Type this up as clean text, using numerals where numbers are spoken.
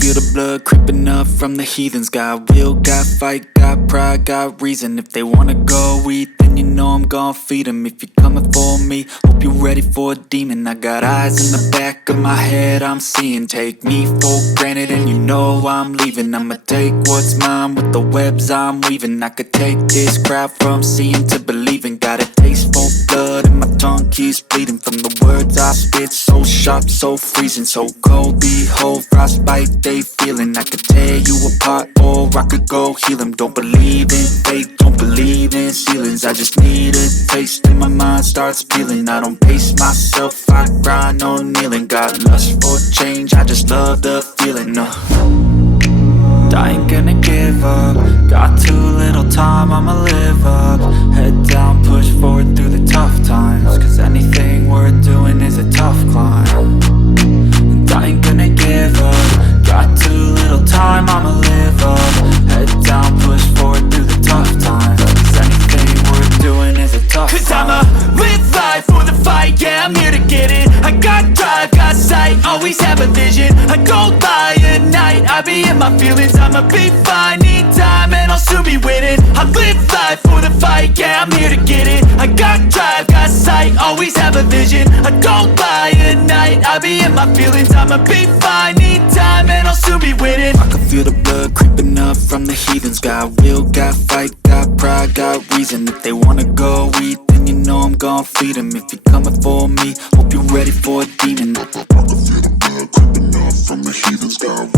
feel the blood creeping up from the heathens. Got will, got fight, got pride, got reason. If they wanna go eat, then you know I'm gon' feed them. If you're coming for me, hope you're ready for a demon. I got eyes in the back of my head, I'm seeing. Take me for granted and you know I'm leaving. I'ma take what's mine with the webs I'm weaving. I could take this crowd from seeing to believing. Got a taste for blood and my tongue keeps bleeding from the words I spit. So sharp, so freezing, so cold. Behold, frostbite they feeling. I could tear you apart or I could go heal them. Don't believe in fate, don't believe in ceilings. I just need a taste and my mind starts peeling. I don't pace myself, I grind on kneeling. Got lust for change, I just love the feeling. I ain't gonna give up. Got too little time, I'ma live up. Head down, push forward through the tough times. Cause anything worth doing is a tough climb. And I ain't gonna give up. Got too little time, I'ma live up. Head down, push forward through the tough times. Cause anything worth doing is a tough climb. Cause I'ma live life for the fight, yeah, I'm here to get it. I got drive, got sight, always have a vision. I go by at night, I be in my feelings. I'ma be fine, need time and I'll soon be winning. I live life for the fight, yeah, I'm here to get it. I got drive, got sight, always have a vision. I go by at night, I be in my feelings. I'ma be fine, need time and I'll soon be winning. I can feel the blood creeping up from the heathens. Got will, got fight, got pride, got reason. If they wanna go eat, then you know I'm gon' feed them. If you're coming for me, hope you're ready for a demon. I can feel the blood creeping up from the heathens. Got